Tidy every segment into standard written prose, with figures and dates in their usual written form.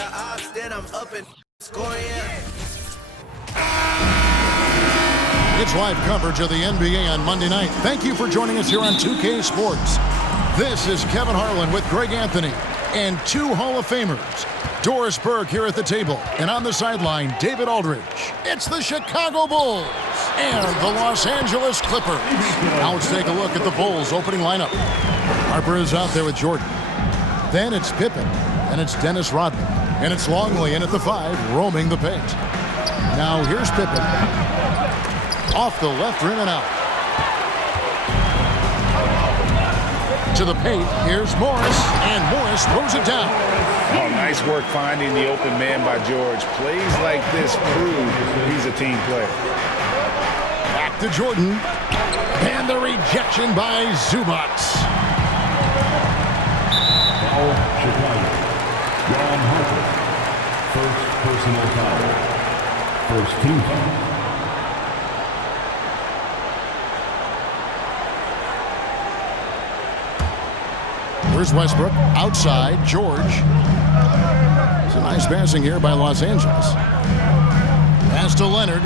the odds, then I'm up and scoring. It's live coverage of the NBA on Monday night. Thank you for joining us here on 2K Sports. This is Kevin Harlan with Greg Anthony and two Hall of Famers. Doris Burke here at the table, and on the sideline, David Aldridge. It's the Chicago Bulls and the Los Angeles Clippers. Now let's take a look at the Bulls' opening lineup. Harper is out there with Jordan. Then it's Pippen, and it's Dennis Rodman. And it's Longley in at the 5, roaming the paint. Now here's Pippen. Off the left rim and out. To the paint, here's Morris, and Morris throws it down. Oh, nice work finding the open man by George. Plays like this prove he's a team player. Back to Jordan, and the rejection by Zubac. Foul, Chicago. Ron Harper. First personal foul. First team foul. Here's Westbrook, outside, George. It's a nice passing here by Los Angeles. Pass to Leonard.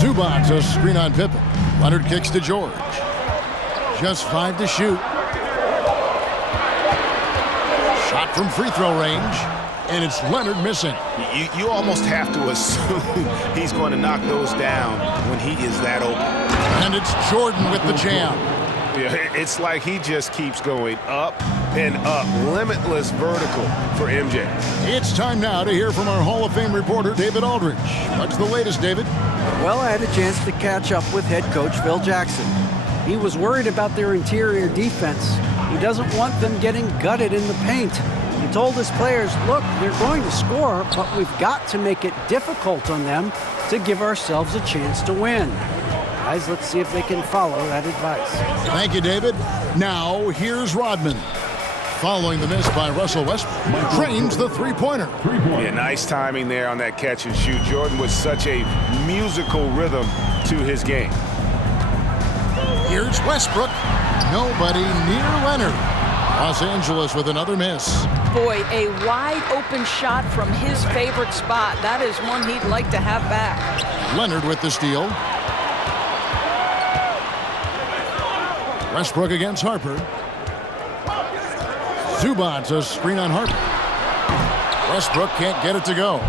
Zubac, a screen on Pippen. Leonard kicks to George. Just 5 to shoot. Shot from free throw range, and it's Leonard missing. You almost have to assume he's going to knock those down when he is that open. And it's Jordan with the jam. Yeah, it's like he just keeps going up and up. Limitless vertical for MJ. It's time now to hear from our Hall of Fame reporter, David Aldridge. What's the latest, David? Well, I had a chance to catch up with head coach Phil Jackson. He was worried about their interior defense. He doesn't want them getting gutted in the paint. He told his players, look, they're going to score, but we've got to make it difficult on them to give ourselves a chance to win. Guys, let's see if they can follow that advice. Thank you, David. Now, here's Rodman. Following the miss by Russell Westbrook, trains the three-pointer. Yeah, nice timing there on that catch and shoot. Jordan with such a musical rhythm to his game. Here's Westbrook. Nobody near Leonard. Los Angeles with another miss. Boy, a wide open shot from his favorite spot. That is one he'd like to have back. Leonard with the steal. Westbrook against Harper. Zubac, a screen on Harper. Westbrook can't get it to go.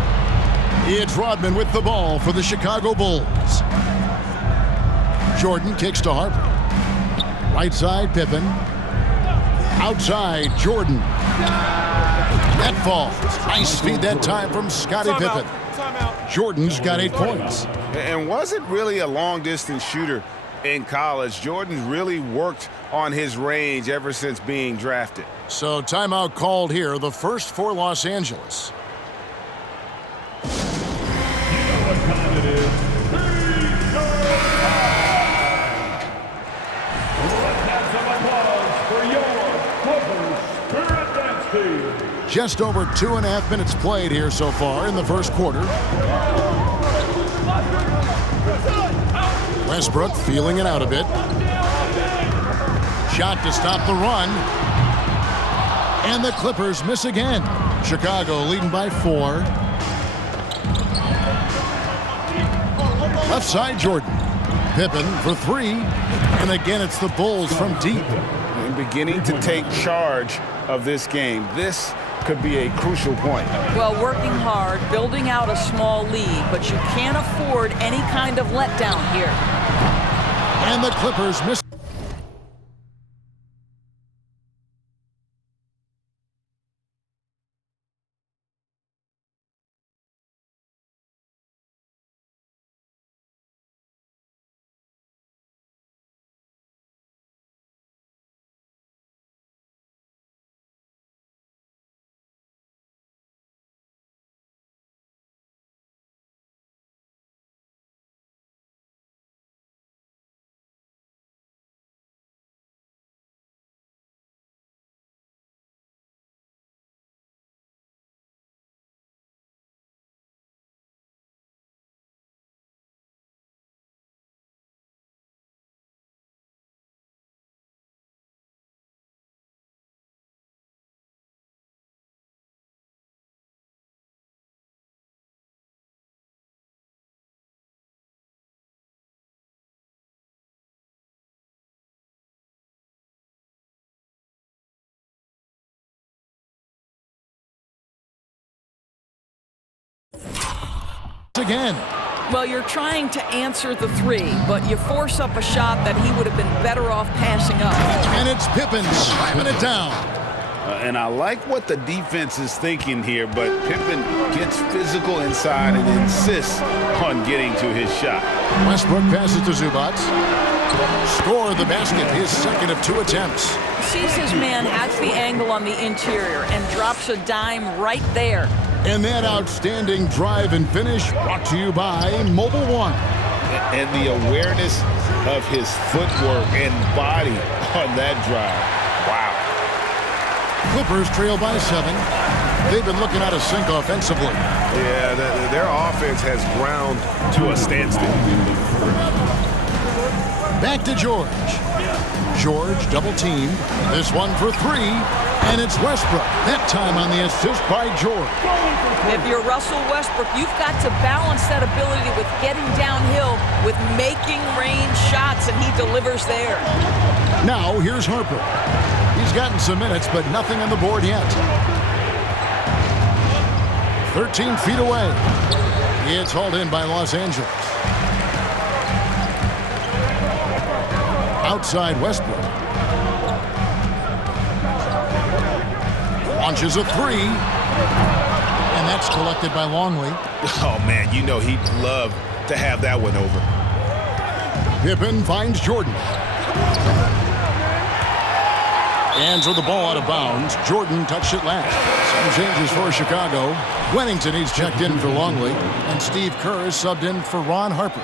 It's Rodman with the ball for the Chicago Bulls. Jordan kicks to Harper. Right side, Pippen. Outside, Jordan. That falls. Nice feed that time from Scottie Pippen. Jordan's got 8 points. And wasn't really a long-distance shooter in college. Jordan really worked on his range ever since being drafted. So timeout called here, the first for Los Angeles. You know what time it is. Let's have some applause for your Clippers Spirit Dance Team. Just over 2.5 minutes played here so far in the first quarter. Westbrook feeling it out a bit. Shot to stop the run. And the Clippers miss again. Chicago leading by 4. Left side, Jordan. Pippen for 3. And again, it's the Bulls from deep. And beginning to take charge of this game. This could be a crucial point. Well, working hard, building out a small lead, but you can't afford any kind of letdown here. And the Clippers miss. again. Well, you're trying to answer the three, but you force up a shot that he would have been better off passing up. And it's Pippen slamming it down. And I like what the defense is thinking here, but Pippen gets physical inside and insists on getting to his shot. Westbrook passes to Zubac. Score the basket, his second of 2 attempts. Sees his man at the angle on the interior and drops a dime right there. And that outstanding drive and finish brought to you by Mobile One. And the awareness of his footwork and body on that drive. Wow. Clippers trail by 7. They've been looking out of sync offensively. Yeah, their offense has ground to a standstill. Back to George. George double-teamed. This one for 3. And it's Westbrook. That time on the assist by George. If you're Russell Westbrook, you've got to balance that ability with getting downhill with making range shots, and he delivers there. Now, here's Harper. He's gotten some minutes, but nothing on the board yet. 13 feet away. It's hauled in by Los Angeles. Outside Westbrook. Launches a 3. And that's collected by Longley. Oh, man, you know he'd love to have that one over. Pippen finds Jordan. And so the ball out of bounds. Jordan touched it last. Some changes for Chicago. Wennington, he's checked in for Longley. And Steve Kerr is subbed in for Ron Harper.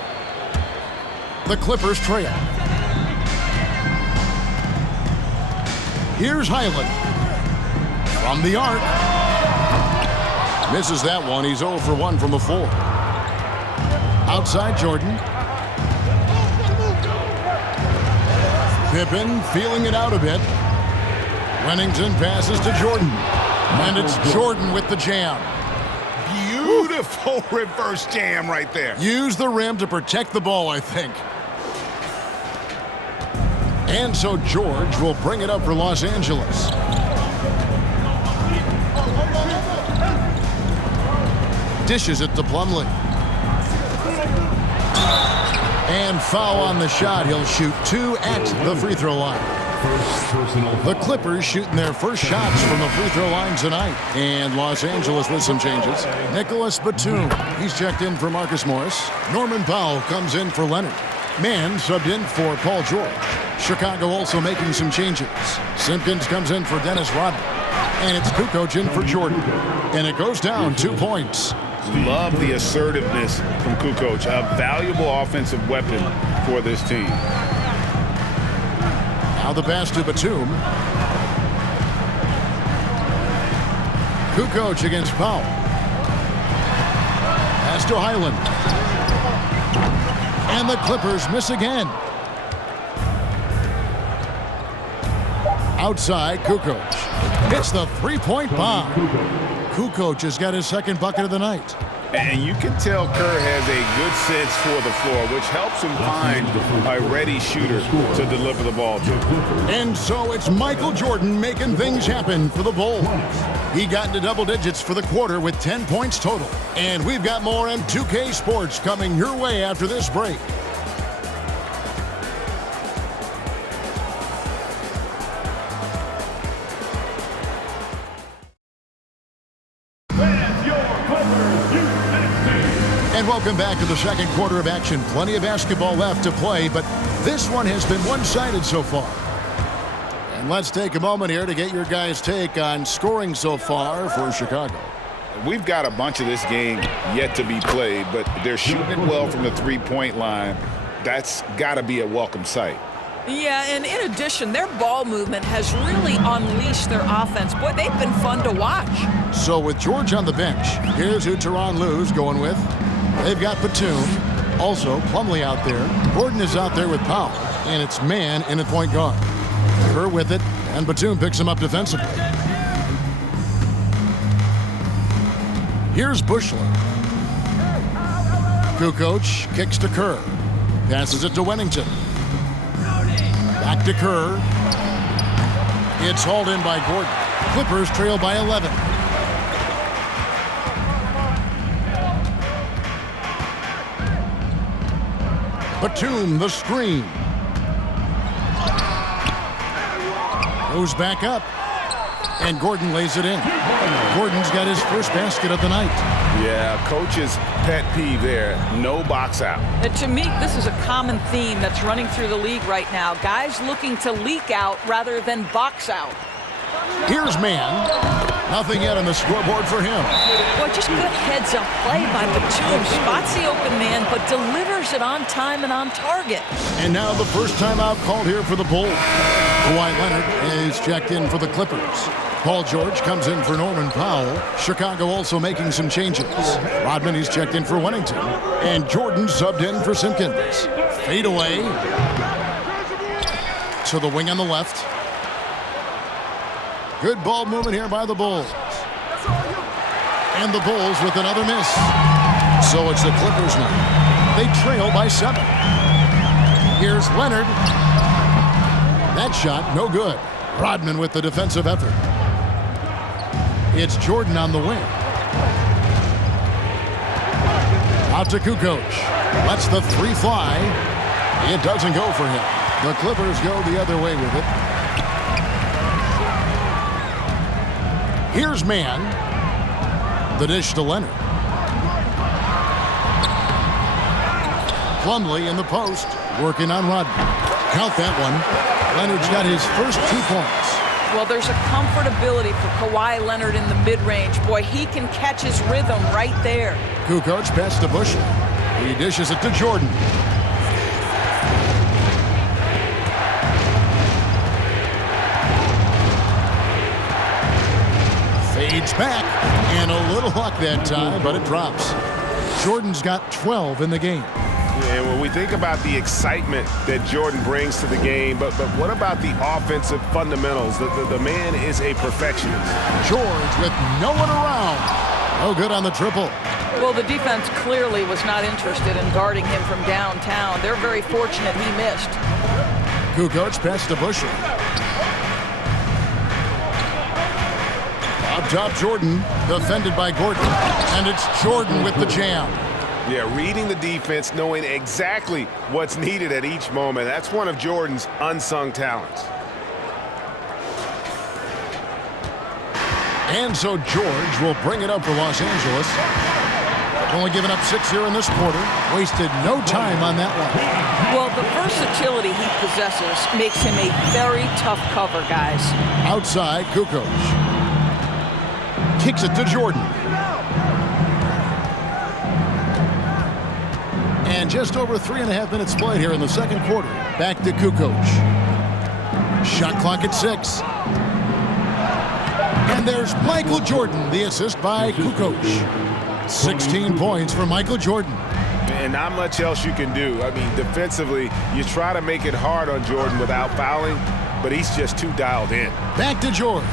The Clippers trail. Here's Highland. From the arc. Misses that one. He's 0 for 1 from the floor. Outside Jordan. Pippen feeling it out a bit. Wennington passes to Jordan. And it's Jordan with the jam. Beautiful reverse jam right there. Use the rim to protect the ball, I think. And so George will bring it up for Los Angeles. Dishes it to Plumlee. And foul on the shot. He'll shoot 2 at the free throw line. The Clippers shooting their first shots from the free throw line tonight. And Los Angeles with some changes. Nicholas Batum. He's checked in for Marcus Morris. Norman Powell comes in for Leonard. Mann subbed in for Paul George. Chicago also making some changes. Simpkins comes in for Dennis Rodman. And it's Kukoc in for Jordan. And it goes down 2 points. Love the assertiveness from Kukoc, a valuable offensive weapon for this team. Now the pass to Batum. Kukoc against Powell. Pass to Highland. And the Clippers miss again. Outside, Kukoc. Hits the three-point bomb. Kukoc has got his second bucket of the night. And you can tell Kerr has a good sense for the floor, which helps him find a ready shooter to deliver the ball to. And so it's Michael Jordan making things happen for the Bulls. He got into double digits for the quarter with 10 points total. And we've got more on 2K Sports coming your way after this break. And welcome back to the second quarter of action. Plenty of basketball left to play, but this one has been one-sided so far. And let's take a moment here to get your guys' take on scoring so far for Chicago. We've got a bunch of this game yet to be played, but they're shooting it well from the three-point line. That's got to be a welcome sight. Yeah, and in addition, their ball movement has really unleashed their offense. Boy, they've been fun to watch. So with George on the bench, here's who Tyronn Lue's going with. They've got Batum, also Plumlee out there. Gordon is out there with Powell, and it's Mann in at point guard. Kerr with it, and Batum picks him up defensively. Here's Bushler. Kukoc kicks to Kerr. Passes it to Wennington. Back to Kerr. It's hauled in by Gordon. Clippers trail by 11. Batum, the screen. Goes back up. And Gordon lays it in. Gordon's got his first basket of the night. Yeah, coach's pet peeve there. No box out. To me, this is a common theme that's running through the league right now. Guys looking to leak out rather than box out. Here's Mann. Nothing yet on the scoreboard for him. Boy, just good heads-up play by Batum. Spots the open man, but delivers it on time and on target. And now the first timeout called here for the Bulls. Kawhi Leonard is checked in for the Clippers. Paul George comes in for Norman Powell. Chicago also making some changes. Rodman is checked in for Wennington. And Jordan subbed in for Simpkins. Fade away. To the wing on the left. Good ball movement here by the Bulls. And the Bulls with another miss. So it's the Clippers now. They trail by 7. Here's Leonard. That shot, no good. Rodman with the defensive effort. It's Jordan on the wing. Out to Kukoc. Lets the 3 fly. It doesn't go for him. The Clippers go the other way with it. Here's Mann. The dish to Leonard. Plumlee in the post, working on Rodman. Count that one. Leonard's got his first 2 points. Well, there's a comfortability for Kawhi Leonard in the mid-range. Boy, he can catch his rhythm right there. Kukoc pass to Busher. He dishes it to Jordan. Fades back, and a little luck that time, but it drops. Jordan's got 12 in the game. And when we think about the excitement that Jordan brings to the game, but what about the offensive fundamentals? The man is a perfectionist. George with no one around. No good on the triple. Well, the defense clearly was not interested in guarding him from downtown. They're very fortunate he missed. Kukoc pass to Busher. Up top, Jordan, defended by Gordon. And it's Jordan with the jam. Yeah, reading the defense, knowing exactly what's needed at each moment. That's one of Jordan's unsung talents. And so George will bring it up for Los Angeles. Only given up 6 here in this quarter. Wasted no time on that one. Well, the versatility he possesses makes him a very tough cover, guys. Outside, Kukoc. Kicks it to Jordan. And just over 3.5 minutes played here in the second quarter. Back to Kukoc. Shot clock at 6. And there's Michael Jordan, the assist by Kukoc. 16 points for Michael Jordan. And not much else you can do. I mean, defensively, you try to make it hard on Jordan without fouling, but he's just too dialed in. Back to George.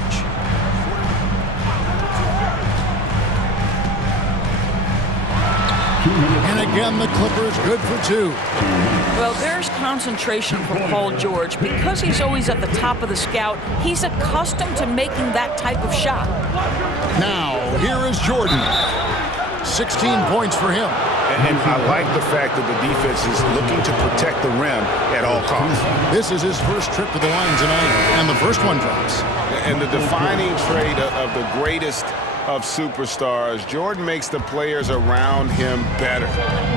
And again, the Clippers good for 2. Well, there's concentration from Paul George. Because he's always at the top of the scout, he's accustomed to making that type of shot. Now, here is Jordan. 16 points for him. And I like the fact that the defense is looking to protect the rim at all costs. This is his first trip to the line tonight, and the first one drops. And the defining trait of the greatest of superstars, Jordan makes the players around him better,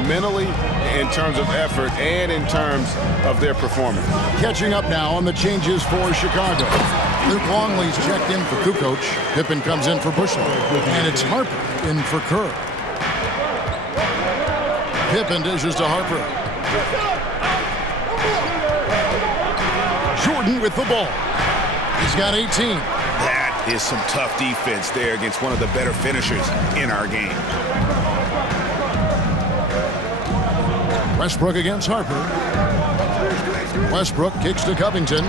mentally, in terms of effort, and in terms of their performance. Catching up now on the changes for Chicago. Luke Longley's checked in for Kukoc. Pippen comes in for Busher. And it's Harper in for Kerr. Pippen dishes to Harper. Jordan with the ball. He's got 18. That is some tough defense there against one of the better finishers in our game. Westbrook against Harper. Westbrook kicks to Covington.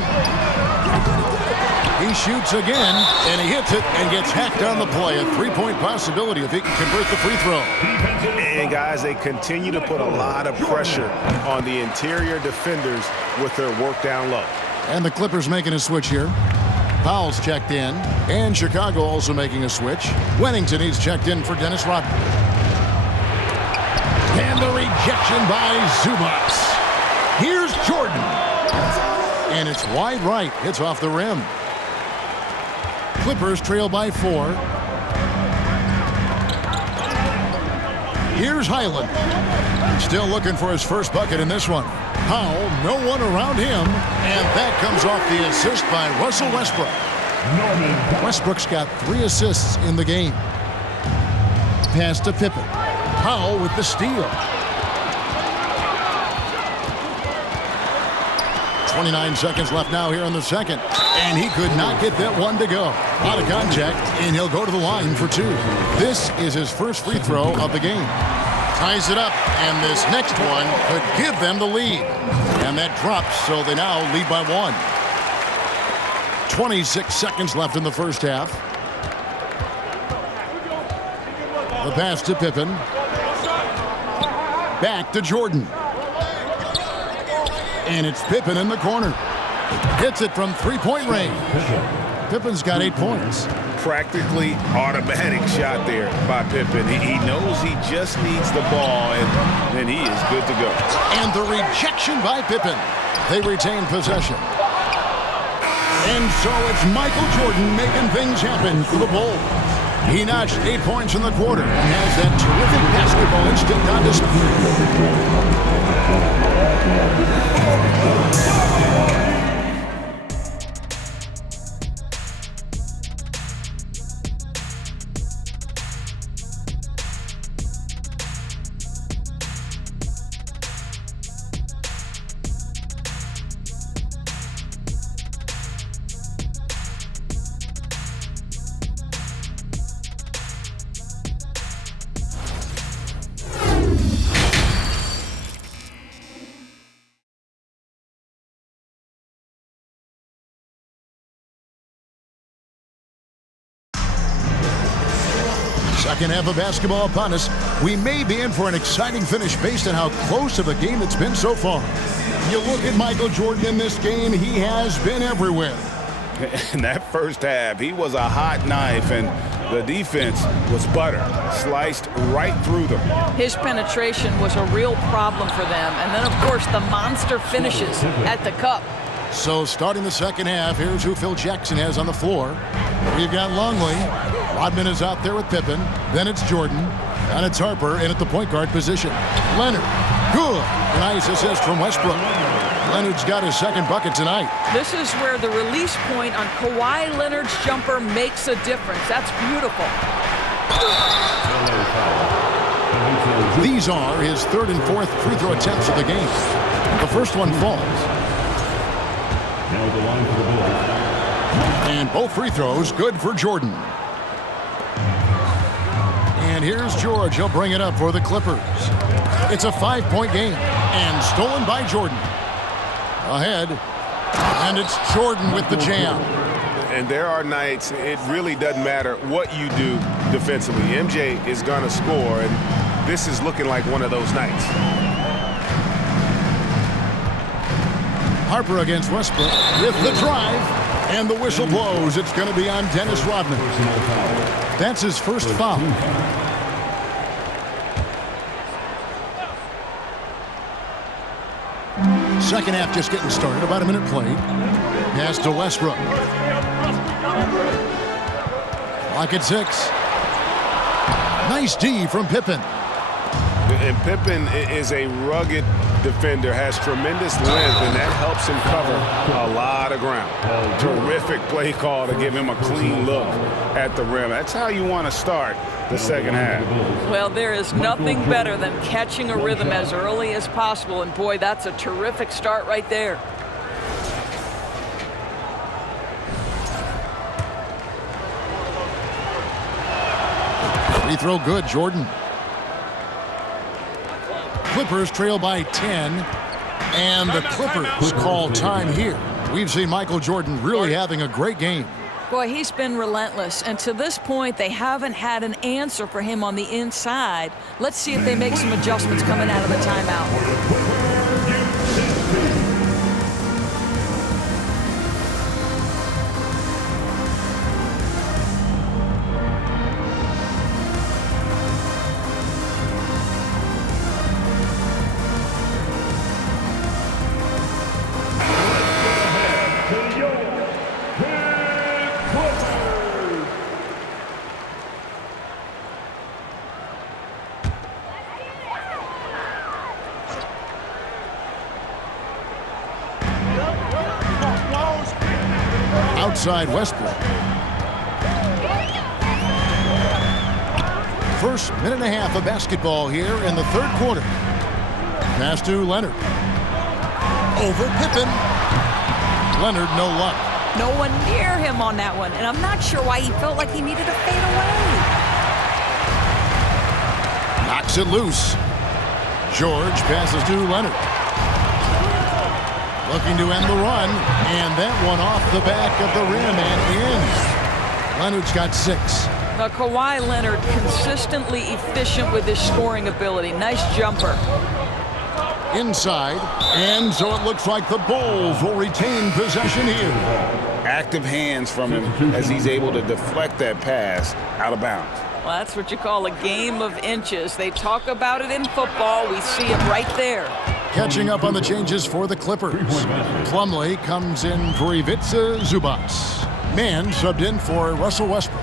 He shoots again, and he hits it and gets hacked on the play. A 3-point possibility if he can convert the free throw. And guys, they continue to put a lot of pressure on the interior defenders with their work down low. And the Clippers making a switch here. Powell's checked in, and Chicago also making a switch. Wennington, he's checked in for Dennis Rodman. And the rejection by Zubac. Jordan. And it's wide right. Hits off the rim. Clippers trail by 4. Here's Highland. Still looking for his first bucket in this one. Powell, no one around him. And that comes off the assist by Russell Westbrook. Westbrook's got 3 assists in the game. Pass to Pippen. Powell with the steal. 29 seconds left now here in the second. And he could not get that one to go. Out of contact, and he'll go to the line for 2. This is his first free throw of the game. Ties it up, and this next one could give them the lead. And that drops, so they now lead by 1. 26 seconds left in the first half. The pass to Pippen. Back to Jordan. And it's Pippen in the corner. Hits it from three-point range. Pippen's got 8 points. Practically automatic shot there by Pippen. He knows he just needs the ball, and then he is good to go. And the rejection by Pippen. They retain possession. And so it's Michael Jordan making things happen for the Bulls. He notched 8 points in the quarter and has that terrific basketball instinct on display. Second half of basketball upon us. We may be in for an exciting finish based on how close of a game it's been so far. You look at Michael Jordan in this game, he has been everywhere. In that first half, he was a hot knife, and the defense was butter, sliced right through them. His penetration was a real problem for them. And then, of course, the monster finishes at the cup. So starting the second half, here's who Phil Jackson has on the floor. We've got Longley. Rodman is out there with Pippen. Then it's Jordan. And it's Harper in at the point guard position. Leonard. Good. Nice assist from Westbrook. Leonard's got his second bucket tonight. This is where the release point on Kawhi Leonard's jumper makes a difference. That's beautiful. These are his third and fourth free throw attempts of the game. The first one falls. Now the line for the Bulls. And both free throws good for Jordan. And here's George. He'll bring it up for the Clippers. It's a 5-point game. And stolen by Jordan. Ahead. And it's Jordan with the jam. And there are nights, it really doesn't matter what you do defensively. MJ is going to score, and this is looking like one of those nights. Harper against Westbrook with the drive. And the whistle blows. It's going to be on Dennis Rodman. That's his first foul. Second half just getting started. About a minute played. Pass to Westbrook. Clock at 6. Nice D from Pippen. And Pippen is a rugged defender, has tremendous length, and that helps him cover a lot of ground. Terrific play call to give him a clean look at the rim. That's how you want to start the second half. Well, there is nothing better than catching a rhythm as early as possible, and boy, that's a terrific start right there. Free throw good, Jordan. Clippers trail by 10, and the Clippers call time here. We've seen Michael Jordan really having a great game. Boy, he's been relentless, and to this point, they haven't had an answer for him on the inside. Let's see if they make some adjustments coming out of the timeout. outside Westbrook. First minute and a half of basketball here in the third quarter. Pass to Leonard. Over Pippen. Leonard, no luck. No one near him on that one, and I'm not sure why he felt like he needed to fade away. Knocks it loose. George passes to Leonard. Looking to end the run, and that one off the back of the rim and in. Leonard's got 6. Now, Kawhi Leonard consistently efficient with his scoring ability. Nice jumper. Inside, and so it looks like the Bulls will retain possession here. Active hands from him as he's able to deflect that pass out of bounds. Well, that's what you call a game of inches. They talk about it in football. We see it right there. Catching up on the changes for the Clippers. Plumlee comes in for Ivica Zubac. Mann subbed in for Russell Westbrook.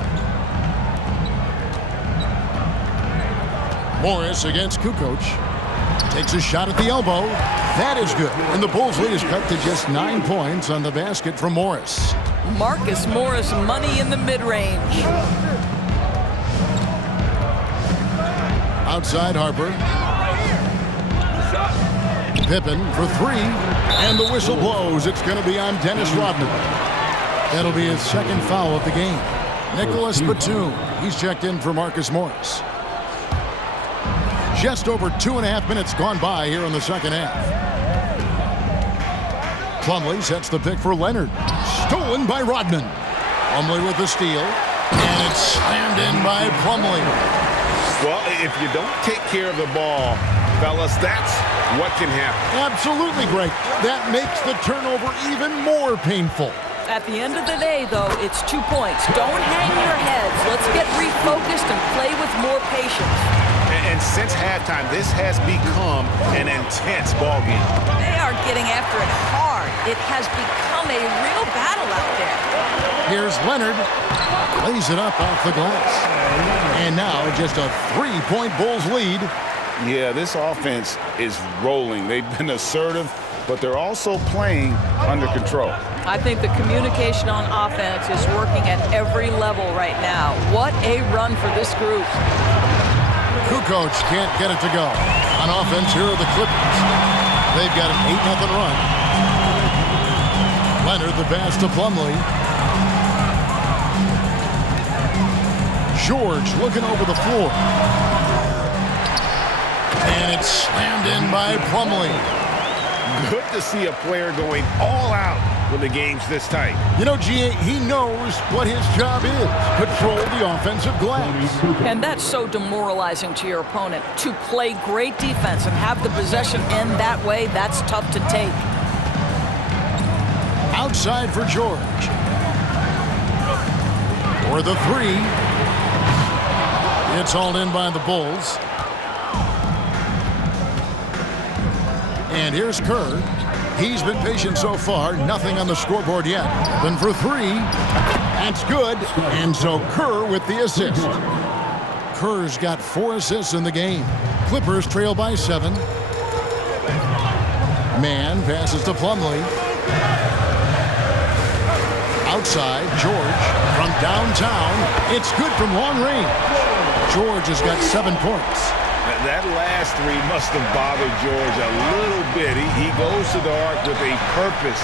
Morris against Kukoc. Takes a shot at the elbow. That is good. And the Bulls lead is cut to just 9 points on the basket from Morris. Marcus Morris, money in the mid-range. Outside Harper. Pippen for 3. And the whistle blows. It's going to be on Dennis Rodman. That'll be his second foul of the game. Nicholas Batum. He's checked in for Marcus Morris. Just over 2.5 minutes gone by here in the second half. Plumlee sets the pick for Leonard. Stolen by Rodman. Plumlee with the steal. And it's slammed in by Plumlee. Well, if you don't take care of the ball, fellas, that's what can happen. Absolutely, Greg. That makes the turnover even more painful. At the end of the day, though, it's 2 points. Don't hang your heads. Let's get refocused and play with more patience. And since halftime, this has become an intense ball game. They are getting after it hard. It has become a real battle out there. Here's Leonard. Lays it up off the glass. And now just a 3-point Bulls lead. Yeah, this offense is rolling. They've been assertive, but they're also playing under control. I think the communication on offense is working at every level right now. What a run for this group. Kukoc can't get it to go. On offense, here are the Clippers. They've got an 8-0 run. Leonard the pass to Plumlee. George looking over the floor. And it's slammed in by Plumlee. Good to see a player going all out when the game's this tight. You know, G.A., he knows what his job is. Control the offensive glass. And that's so demoralizing to your opponent. To play great defense and have the possession end that way, that's tough to take. Outside for George. For the 3. It's hauled in by the Bulls. And here's Kerr. He's been patient so far. Nothing on the scoreboard yet. Then for 3. That's good. And so Kerr with the assist. Kerr's got 4 assists in the game. Clippers trail by 7. Mann passes to Plumlee. Outside, George from downtown. It's good from long range. George has got 7 points. That last 3 must have bothered George a little bit. He goes to the arc with a purpose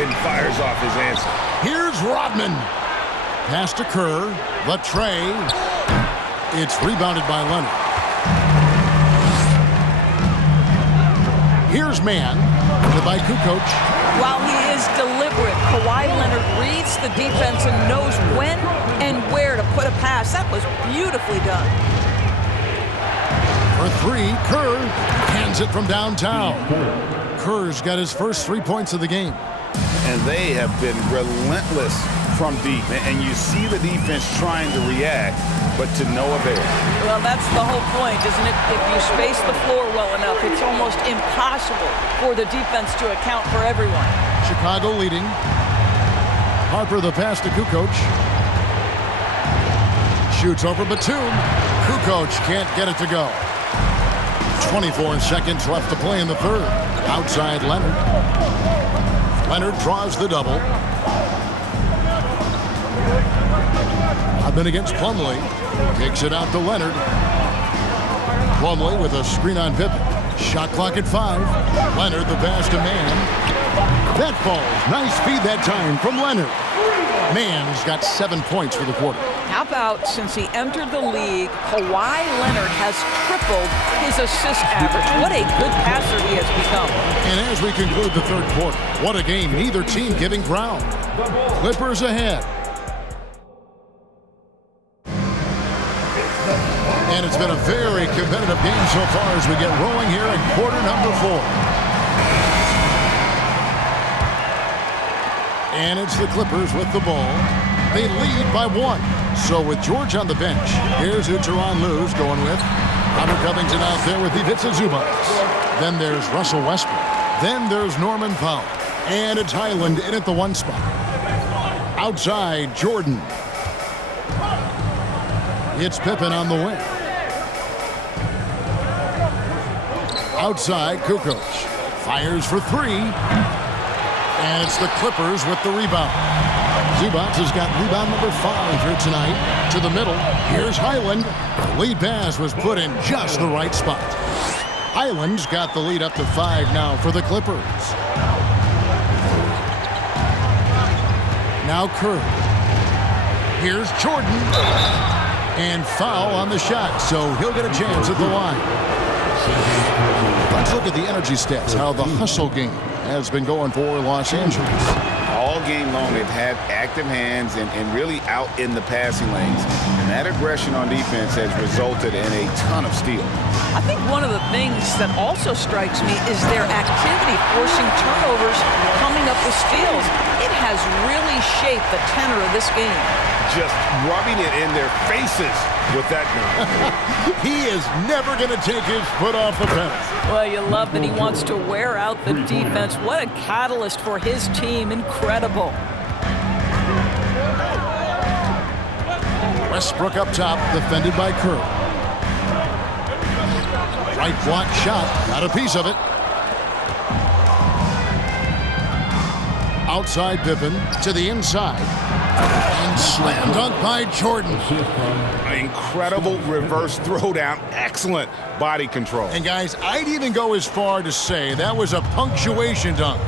and fires off his answer. Here's Rodman. Pass to Kerr. The tray. It's rebounded by Leonard. Here's Mann. By Kukoc. While he is deliberate, Kawhi Leonard reads the defense and knows when and where to put a pass. That was beautifully done. For 3, Kerr hands it from downtown. Kerr's got his first 3 points of the game. And they have been relentless from deep. And you see the defense trying to react, but to no avail. Well, that's the whole point, isn't it? If you space the floor well enough, it's almost impossible for the defense to account for everyone. Chicago leading. Harper the pass to Kukoc. Shoots over Batum. Kukoc can't get it to go. 24 seconds left to play in the third. Outside Leonard. Leonard draws the double. Rodman against Plumlee. Kicks it out to Leonard. Plumlee with a screen on Pippen. Shot clock at 5. Leonard the pass to Mann. That falls. Nice feed that time from Leonard. Mann has got 7 points for the quarter. How about since he entered the league, Kawhi Leonard has tripled his assist average. What a good passer he has become. And as we conclude the third quarter, what a game. Neither team giving ground. Clippers ahead. And it's been a very competitive game so far as we get rolling here in quarter number 4. And it's the Clippers with the ball. They lead by 1. So with George on the bench, here's who Tyronn Lue's going with. Robert Covington out there with Ivica Zubac. Then there's Russell Westbrook. Then there's Norman Powell. And it's Highland in at the 1 spot. Outside, Jordan. It's Pippen on the wing. Outside, Kukoc. Fires for 3. And it's the Clippers with the rebound. Zubac has got rebound number 5 here tonight. To the middle, here's Highland. The lead pass was put in just the right spot. Highland's got the lead up to 5 now for the Clippers. Now Curry. Here's Jordan. And foul on the shot, so he'll get a chance at the line. Let's look at the energy stats, how the hustle game has been going for Los Angeles. All game long, they've had active hands and really out in the passing lanes. And that aggression on defense has resulted in a ton of steals. I think one of the things that also strikes me is their activity forcing turnovers, coming up with steals. It has really shaped the tenor of this game. Just rubbing it in their faces with that gun. He is never going to take his foot off the pedal. Well, you love that he wants to wear out the defense. What a catalyst for his team. Incredible. Westbrook up top, defended by Curry. Right block shot, got a piece of it. Outside Pippen to the inside. And slam dunk by Jordan. Incredible reverse throwdown. Excellent body control. And guys, I'd even go as far to say that was a punctuation dunk.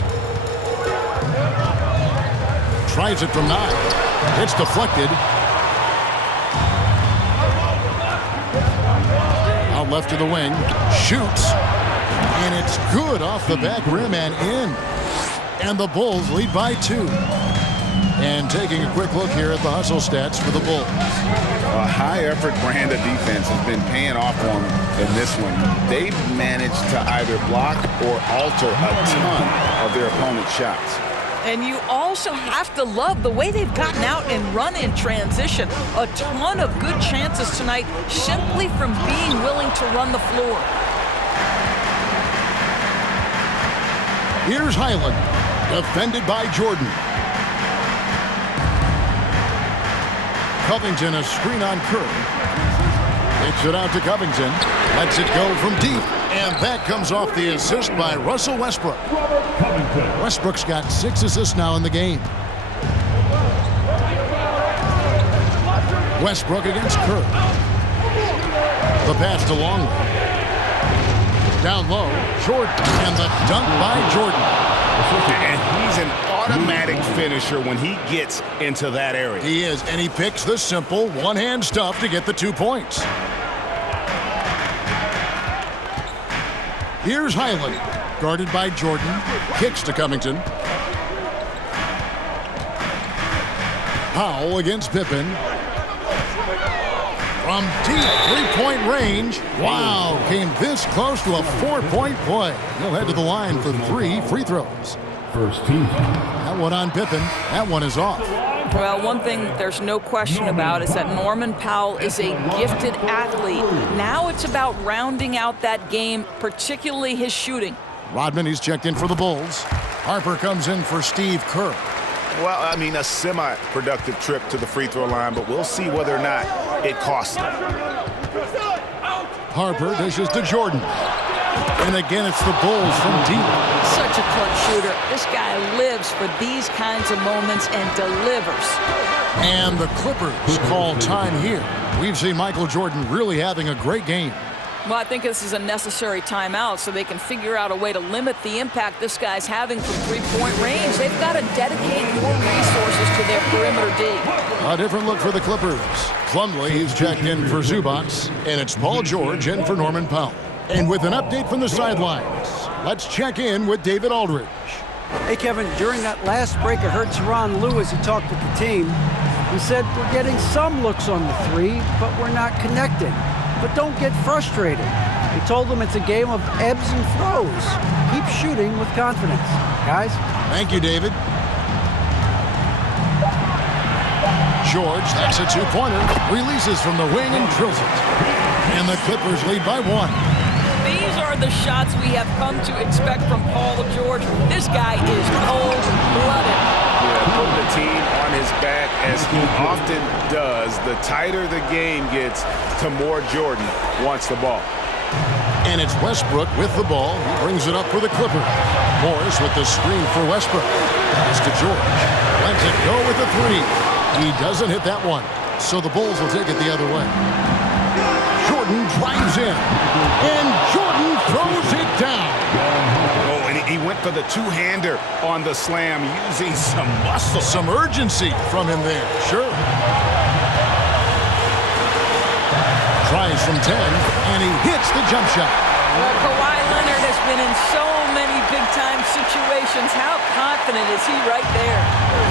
Tries it from 9. It's deflected. Out left to the wing. Shoots. And it's good off the back rim and in. And the Bulls lead by 2. And taking a quick look here at the hustle stats for the Bulls. A high-effort brand of defense has been paying off for them in this one. They've managed to either block or alter a ton of their opponent's shots. And you also have to love the way they've gotten out and run in transition. A ton of good chances tonight simply from being willing to run the floor. Here's Highland, defended by Jordan. Covington, a screen on Curry. Takes it out to Covington. Lets it go from deep. And that comes off the assist by Russell Westbrook. Westbrook's got 6 assists now in the game. Westbrook against Curry. The pass to Longley. Down low, Jordan. And the dunk by Jordan. And he's an automatic finisher when he gets into that area. He is, and he picks the simple one-hand stuff to get the 2 points. Here's Highland, guarded by Jordan, kicks to Covington. Powell against Pippen. From deep three-point range, wow, came this close to a 4-point play. He'll head to the line for 3 free throws. First team. That one on Pippen, that one is off. Well, one thing there's no question about is that Norman Powell is a gifted athlete. Now it's about rounding out that game, particularly his shooting. Rodman, he's checked in for the Bulls. Harper comes in for Steve Kerr. Well, I mean, a semi-productive trip to the free throw line, but we'll see whether or not it costs him. Harper dishes to Jordan. And again, it's the Bulls from deep. Such a clutch shooter. This guy lives for these kinds of moments and delivers. And the Clippers call time here. We've seen Michael Jordan really having a great game. Well, I think this is a necessary timeout so they can figure out a way to limit the impact this guy's having from three-point range. They've got to dedicate more resources to their perimeter D. A different look for the Clippers. Plumlee, he's checked in for Zubac, and it's Paul George in for Norman Powell. And with an update from the sidelines, let's check in with David Aldridge. Hey, Kevin, during that last break, I heard Tyronn Lue as he talked with the team. He said, we're getting some looks on the three, but we're not connecting. But don't get frustrated. He told them it's a game of ebbs and flows. Keep shooting with confidence. Guys? Thank you, David. George, that's a two-pointer. Releases from the wing and drills it. And the Clippers lead by 1. These are the shots we have come to expect from Paul George. This guy is cold-blooded. Yeah, putting the team on his back as he often does. The tighter the game gets, the more Jordan wants the ball. And it's Westbrook with the ball. He brings it up for the Clippers. Morris with the screen for Westbrook. Pass to George. Lets it go with the three. He doesn't hit that one, so the Bulls will take it the other way. Jordan drives in, and Jordan throws it down. Oh, and he went for the two-hander on the slam, using some muscle. Some urgency from him there, sure. Tries from 10, and he hits the jump shot. Well, Kawhi Leonard has been in so many big-time situations. How confident is he right there?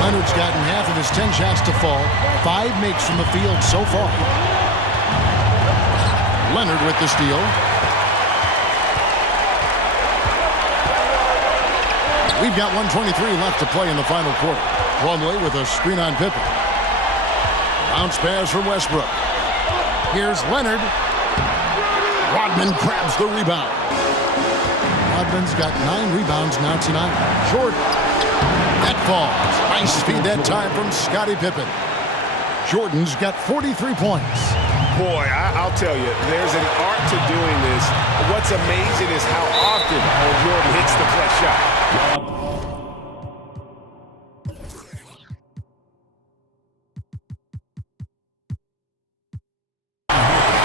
Leonard's gotten half of his 10 shots to fall. 5 makes from the field so far. Leonard with the steal. We've got 1:23 left to play in the final quarter. Plumlee with a screen on Pippen. Bounce pass from Westbrook. Here's Leonard. Rodman grabs the rebound. Rodman's got 9 rebounds now tonight. Jordan. That falls. Nice feed that time from Scottie Pippen. Jordan's got 43 points. Boy, I'll tell you, there's an art to doing this. What's amazing is how often Jordan hits the clutch shot.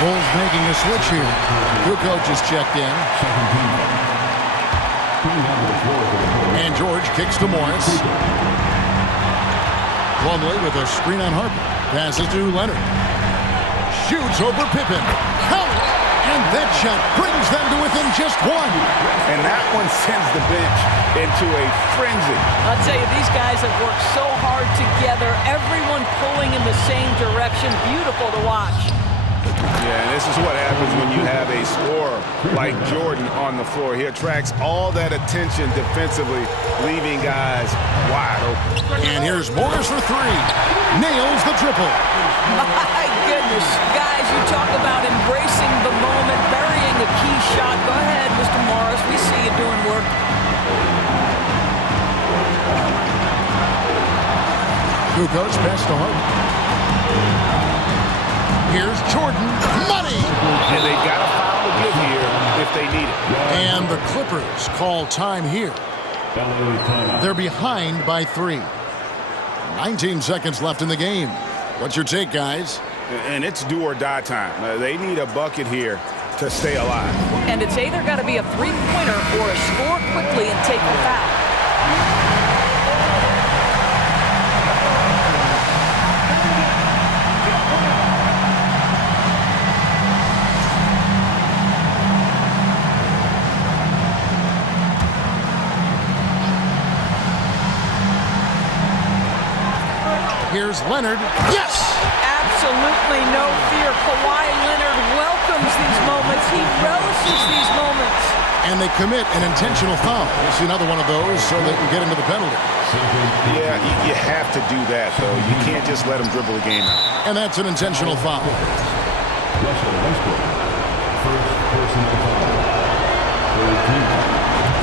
Bulls making a switch here. Kukoc is checked in. And George kicks to Morris. Plumlee with a screen on Harper. Passes to Leonard. Shoots over Pippen. Count! And that shot brings them to within just 1. And that one sends the bench into a frenzy. I'll tell you, these guys have worked so hard together. Everyone pulling in the same direction. Beautiful to watch. Yeah, and this is what happens when you have a scorer like Jordan on the floor. He attracts all that attention defensively, leaving guys wide open. And here's Morris for 3. Nails the triple. My goodness. Guys, you talk about embracing the moment, burying a key shot. Go ahead, Mr. Morris. We see you doing work. Kukoc pass to Harper. Here's Jordan. Money! And they've got a foul to give here if they need it. And the Clippers call time here. They're behind by 3. 19 seconds left in the game. What's your take, guys? And it's do or die time. They need a bucket here to stay alive. And it's either got to be a three-pointer or a score quickly and take the foul. Here's Leonard. Yes! Absolutely no fear. Kawhi Leonard welcomes these moments. He relishes these moments. And they commit an intentional foul. We'll see another one of those so they can get into the penalty. Yeah, you have to do that, though. You can't just let them dribble the game out. And that's an intentional foul.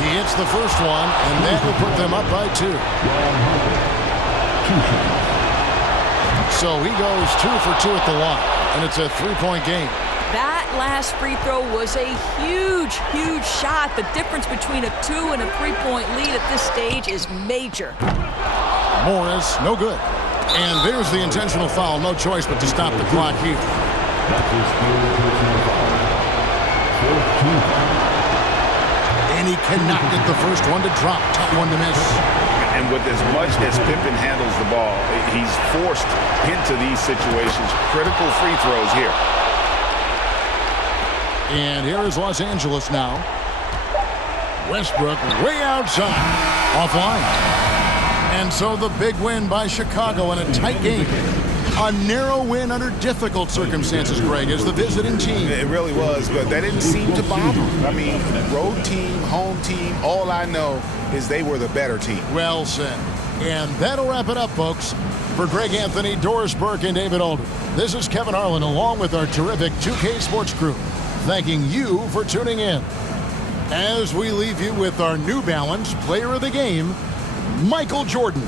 He hits the first one, and that will put them up by 2. So he goes 2 for 2 at the line, and it's a 3-point game. That last free throw was a huge, huge shot. The difference between a 2 and a 3-point lead at this stage is major. Morris, no good. And there's the intentional foul. No choice but to stop the clock here. That's his third personal foul. Fourth team foul. And he cannot get the first one to drop. Tough one to miss. And with as much as Pippen handles the ball, he's forced into these situations. Critical free throws here. And here is Los Angeles now. Westbrook way outside. Offline. And so the big win by Chicago in a tight game. A narrow win under difficult circumstances, Greg, as the visiting team. It really was, but that didn't seem to bother him. I mean, road team, home team, all I know is they were the better team. Well said. And that'll wrap it up, folks. For Greg Anthony, Doris Burke, and David Alder, this is Kevin Harlan along with our terrific 2K Sports crew, thanking you for tuning in. As we leave you with our New Balance Player of the Game, Michael Jordan.